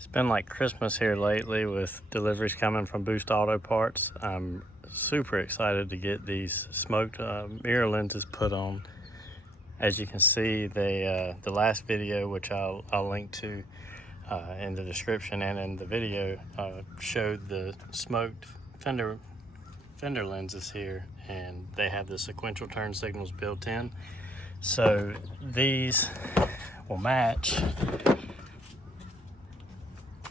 It's been like Christmas here lately with deliveries coming from Boost Auto Parts. I'm super excited to get these smoked mirror lenses put on. As you can see, the last video, which I'll link to in the description and in the video, showed the smoked fender lenses here, and they have the sequential turn signals built in. So these will match.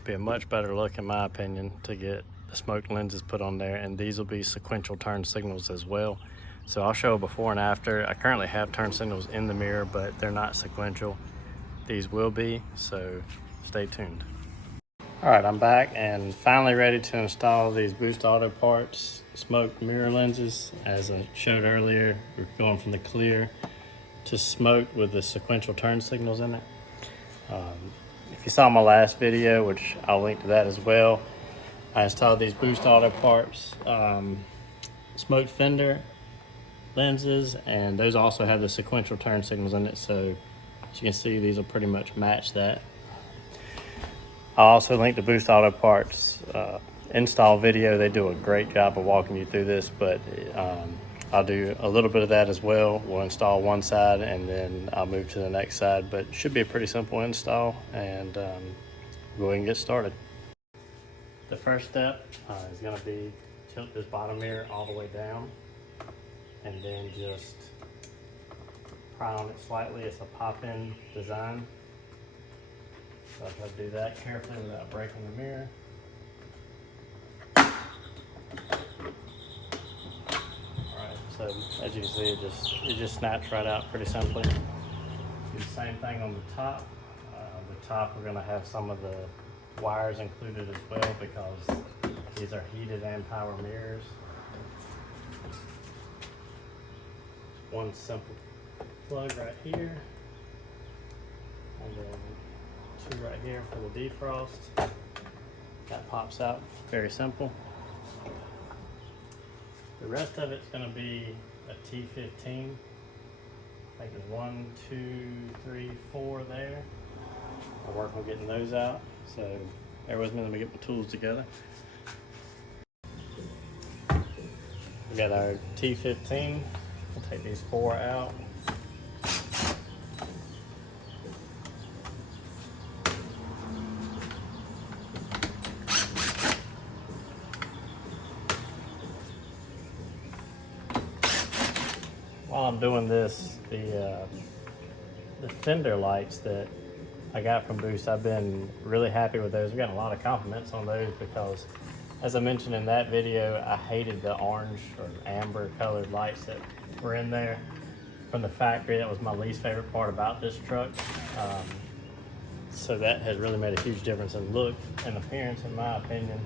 Be a much better look, in my opinion, to get the smoked lenses put on there, and these will be sequential turn signals as well. So I'll show a before and after. I currently have turn signals in the mirror, but they're not sequential. These will be, so stay tuned. All right, I'm back and finally ready to install these Boost Auto Parts smoked mirror lenses. As I showed earlier, we're going from the clear to smoked with the sequential turn signals in it. If you saw my last video, which I'll link to that as well, I installed these Boost Auto Parts smoked fender lenses, and those also have the sequential turn signals in it. So as you can see, these will pretty much match that. I'll also link to Boost Auto Parts install video. They do a great job of walking you through this, but I'll do a little bit of that as well. We'll install one side and then I'll move to the next side, but it should be a pretty simple install, and go ahead and get started. The first step is going to be tilt this bottom mirror all the way down and then just pry on it slightly. It's a pop-in design, so I try to do that carefully without breaking the mirror. So as you can see, it just snaps right out pretty simply. Do the same thing on the top. The top, we're going to have some of the wires included as well, because these are heated and power mirrors. One simple plug right here, and then two right here for the defrost. That pops out, very simple. The rest of it's going to be a T15. I think there's 1, 2, 3, 4 there. I'll work on getting those out. So bear with me, let me get my tools together. We got our T15. We'll take these 4 out. While I'm doing this, the fender lights that I got from Boost, I've been really happy with those. We've gotten a lot of compliments on those because, as I mentioned in that video, I hated the orange or amber colored lights that were in there from the factory. That was my least favorite part about this truck. So that has really made a huge difference in look and appearance, in my opinion.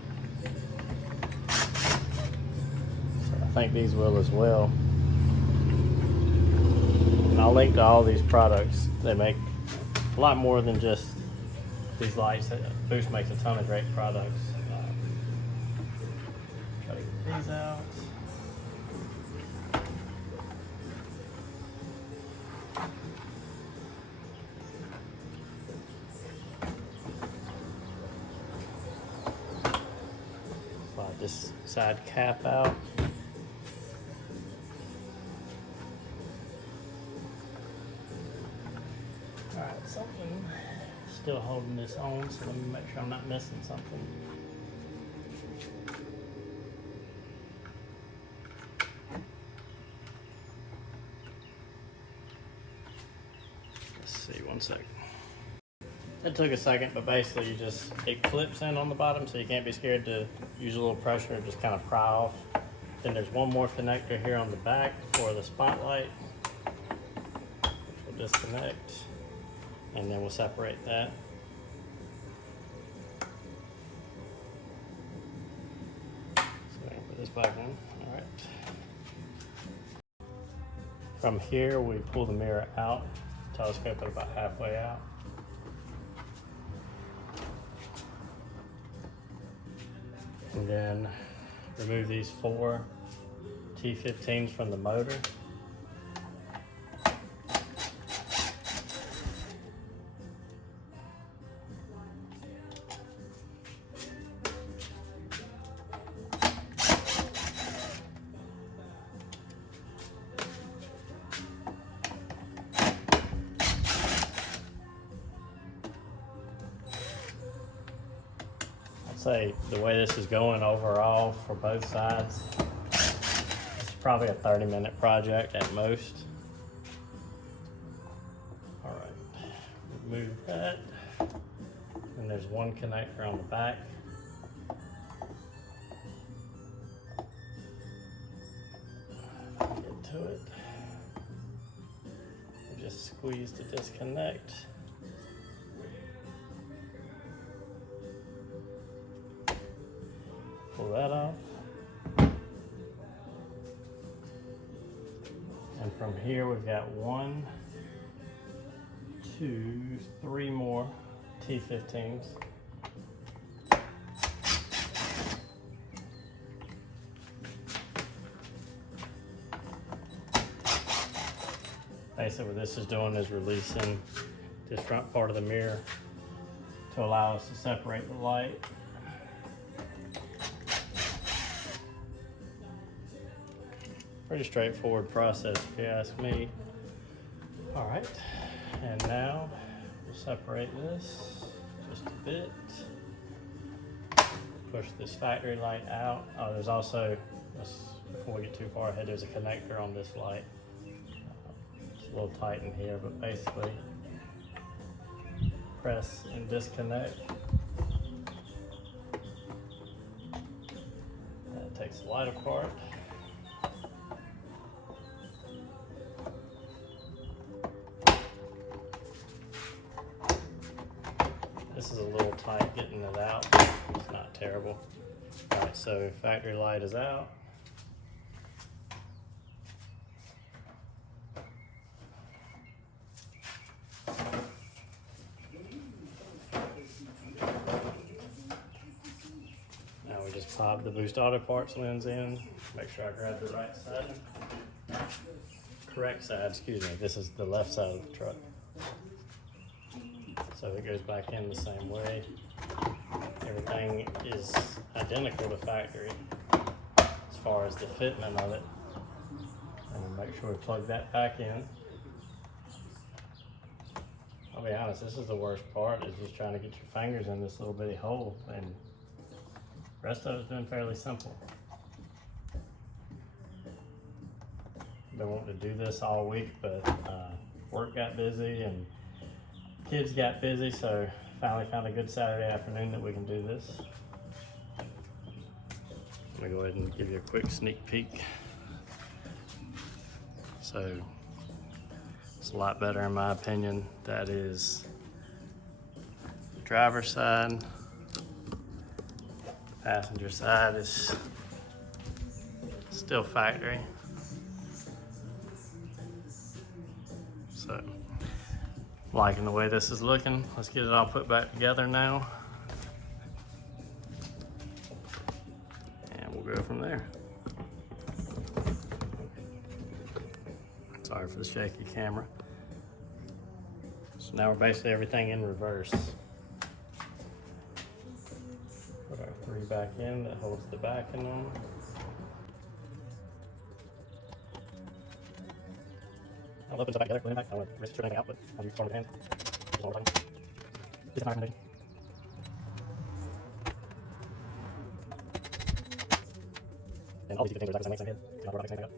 So I think these will as well. And I'll link to all these products. They make a lot more than just these lights. Boost makes a ton of great products. Try to get these out. Slide this side cap out. Alright, something still holding this on, so let me make sure I'm not missing something. Let's see, one second. It took a second, but basically it clips in on the bottom, so you can't be scared to use a little pressure and just kind of pry off. Then there's one more connector here on the back for the spotlight, which we'll disconnect. And then we'll separate that. So I'm gonna put this back in. All right. From here, we pull the mirror out, telescope it about halfway out. And then remove these 4 T15s from the motor. say the way this is going overall for both sides, it's probably a 30-minute project at most. All right, remove that. And there's one connector on the back. Get to it. Just squeeze to disconnect. Pull that off. And from here we've got 1, 2, 3 more T15s. Basically what this is doing is releasing this front part of the mirror to allow us to separate the light. Pretty straightforward process if you ask me. All right, and now we'll separate this just a bit. Push this factory light out. Oh, there's also, before we get too far ahead, there's a connector on this light. It's a little tight in here, but basically press and disconnect. That takes the light apart. This is a little tight getting it out. It's not terrible. All right, so factory light is out. Now we just pop the Boost Auto Parts lens in. Make sure I grab the right side. Correct side, excuse me. This is the left side of the truck. So it goes back in the same way. Everything is identical to factory as far as the fitment of it. And we'll make sure we plug that back in. I'll be honest, this is the worst part, is just trying to get your fingers in this little bitty hole, and the rest of it's been fairly simple. Been wanting to do this all week, but work got busy and kids got busy, so finally found a good Saturday afternoon that we can do this. Let me go ahead and give you a quick sneak peek. So it's a lot better in my opinion. That is the driver's side. The passenger side is still factory. So liking the way this is looking. Let's get it all put back together now. And we'll go from there. Sorry for the shaky camera. So now we're basically everything in reverse. Put our 3 back in that holds the backing on. I'll open it back together, put it back. I want to risk everything out, but I'll use the hand. This is my recommendation. And all these things are exactly the same head. Can I work everything up?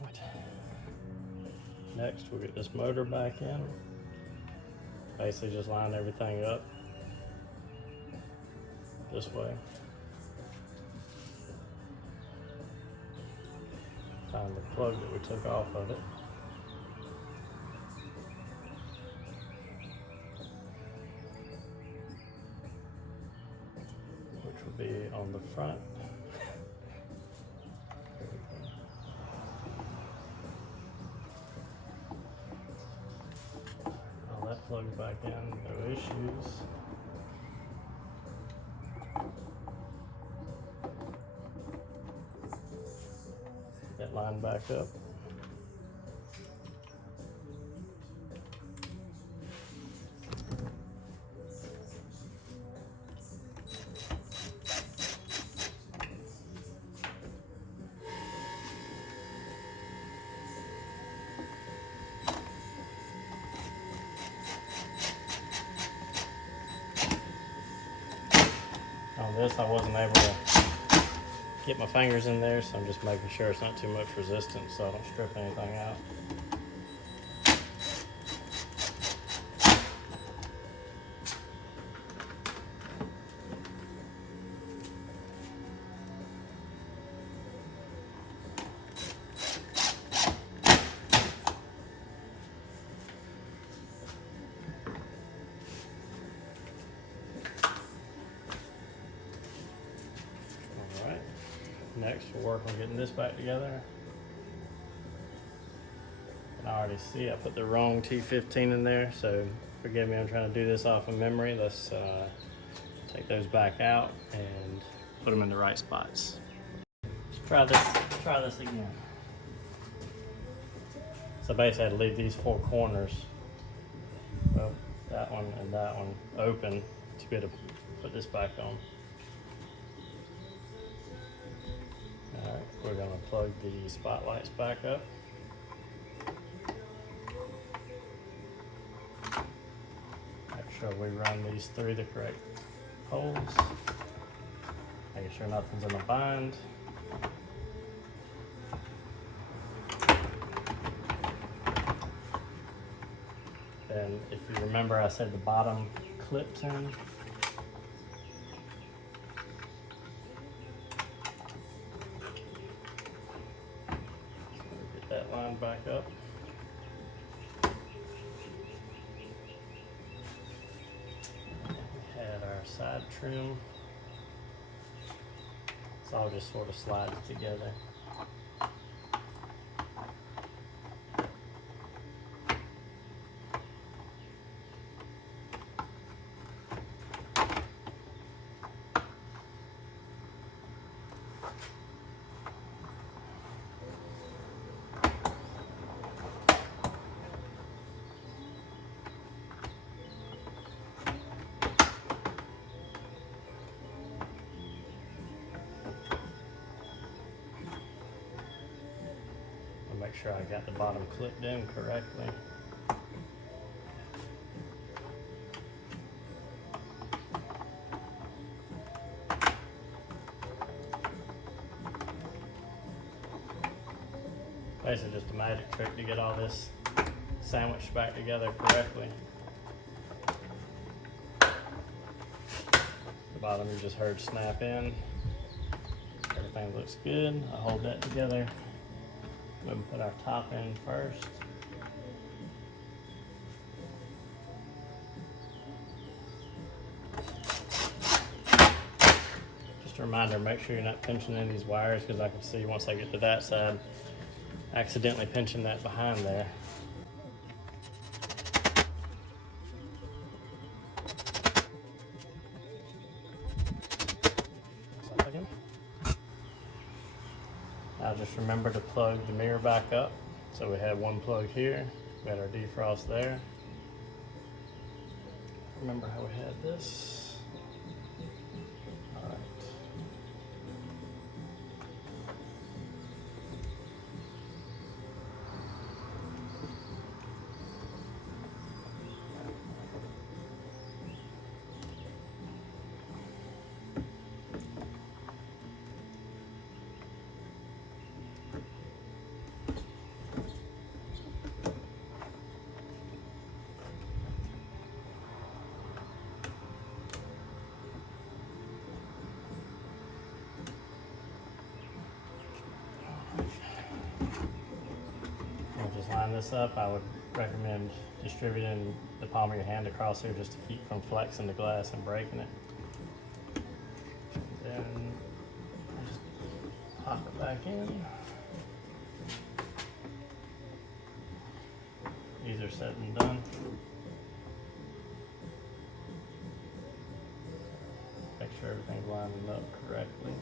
Right. Next, we'll get this motor back in. Basically just line everything up this way. Find the plug that we took off of it. Which will be on the front. All that plugged back in, no issues. Get lined back up. this, I wasn't able to get my fingers in there, so I'm just making sure it's not too much resistance so I don't strip anything out. Next, we'll work on getting this back together. And I already see I put the wrong T15 in there, so forgive me, I'm trying to do this off of memory. Let's take those back out and put them in the right spots. Let's try this again. So basically I had to leave these four corners, well, that one and that one, open to be able to put this back on. Alright, we're going to plug the spotlights back up. Make sure we run these through the correct holes. Making sure nothing's in a bind. And if you remember, I said the bottom clips in. Line back up. We had our side trim. It's all just sort of slides together. Make sure I got the bottom clipped in correctly. Basically just a magic trick to get all this sandwiched back together correctly. The bottom you just heard snap in. Everything looks good. I'll hold that together. We'll put our top in first. Just a reminder, make sure you're not pinching in these wires, because I can see once I get to that side, accidentally pinching that behind there. Now just remember to plug the mirror back up. So we had one plug here, we had our defrost there. Remember how we had this. All right. Just line this up. I would recommend distributing the palm of your hand across here just to keep from flexing the glass and breaking it. And then just pop it back in. These are set and done. Make sure everything's lining up correctly.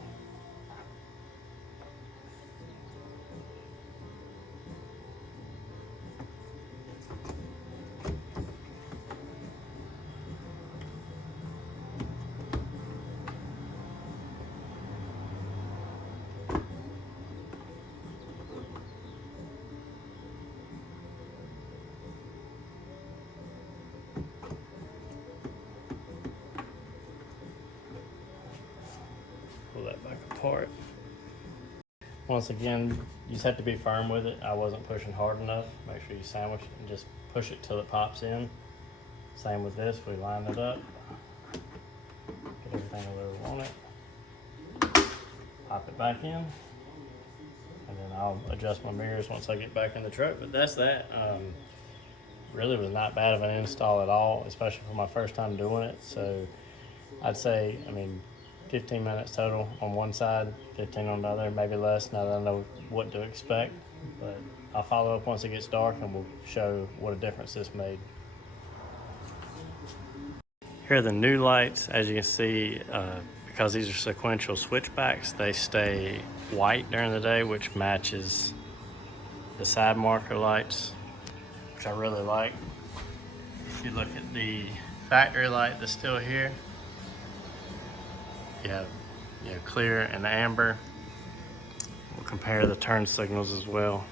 Once again, you just have to be firm with it. I wasn't pushing hard enough. Make sure you sandwich it and just push it till it pops in. Same with this, we line it up, get everything where we want it, pop it back in, and then I'll adjust my mirrors once I get back in the truck. But that's that. Really was not bad of an install at all, especially for my first time doing it. So I'd say, 15 minutes total on one side, 15 on the other, maybe less now that I know what to expect. But I'll follow up once it gets dark and we'll show what a difference this made. Here are the new lights. As you can see, because these are sequential switchbacks, they stay white during the day, which matches the side marker lights, which I really like. If you look at the factory light that's still here, you have clear and amber. We'll compare the turn signals as well.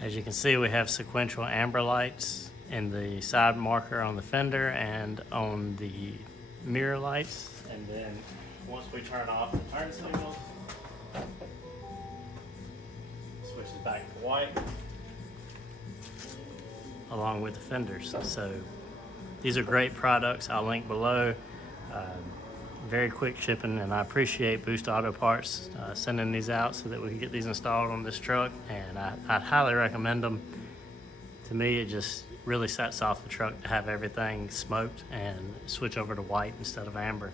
As you can see, we have sequential amber lights in the side marker on the fender and on the mirror lights. And then once we turn off the turn signals, switches back to white along with the fenders. So these are great products. I'll link below. Very quick shipping, and I appreciate Boost Auto Parts sending these out so that we can get these installed on this truck, and I'd highly recommend them. To me, it just really sets off the truck to have everything smoked and switch over to white instead of amber.